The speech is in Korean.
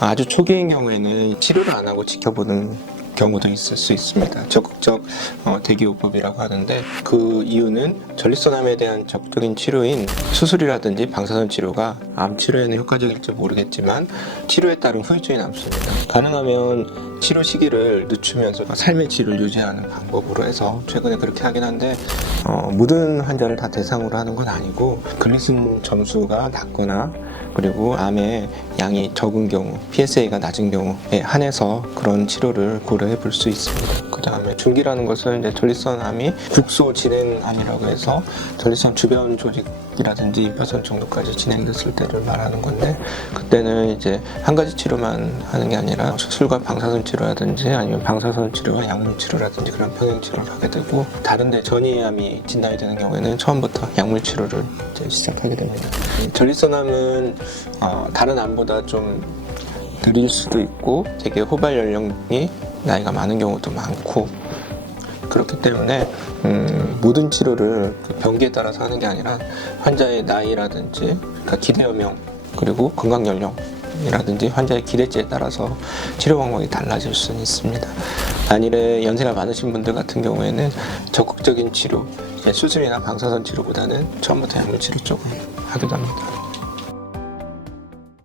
아주 초기인 경우에는 치료를 안 하고 지켜보는 경우도 있을 수 있습니다. 적극적 어, 대기요법이라고 하는데 그 이유는 전립선암에 대한 적극적인 치료인 수술이라든지 방사선 치료가 암 치료에는 효과적일지 모르겠지만 치료에 따른 후유증이 남습니다. 가능하면 치료 시기를 늦추면서 삶의 질을 유지하는 방법으로 해서 최근에 그렇게 하긴 한데 어, 모든 환자를 다 대상으로 하는 건 아니고 글리슨 점수가 낮거나 그리고 암의 양이 적은 경우, PSA가 낮은 경우에 한해서 그런 치료를 고려해 볼 수 있습니다. 그 다음에 중기라는 것은 이제 전립선 암이 국소 진행암이라고 해서 전립선 주변 조직이라든지 임파선 정도까지 진행됐을 때를 말하는 건데 그때는 이제 한 가지 치료만 하는 게 아니라 수술과 방사선 치료라든지 아니면 방사선 치료와 약물 치료라든지 그런 병행 치료를 하게 되고 다른데 전이암이 진단이 되는 경우에는 처음부터 약물 치료를 이제 시작하게 됩니다. 이 전립선암은 어, 다른 암보다 좀 느릴 수도 있고 되게 호발 연령이 나이가 많은 경우도 많고 그렇기 때문에 음, 모든 치료를 그 병기에 따라서 하는 게 아니라 환자의 나이라든지 그러니까 기대여명 그리고 건강 연령 이라든지 환자의 기대치에 따라서 치료 방법이 달라질 수는 있습니다. 만일에 연세가 많으신 분들 같은 경우에는 적극적인 치료, 수술이나 방사선 치료보다는 처음부터 약물 치료 쪽을 하기도 합니다.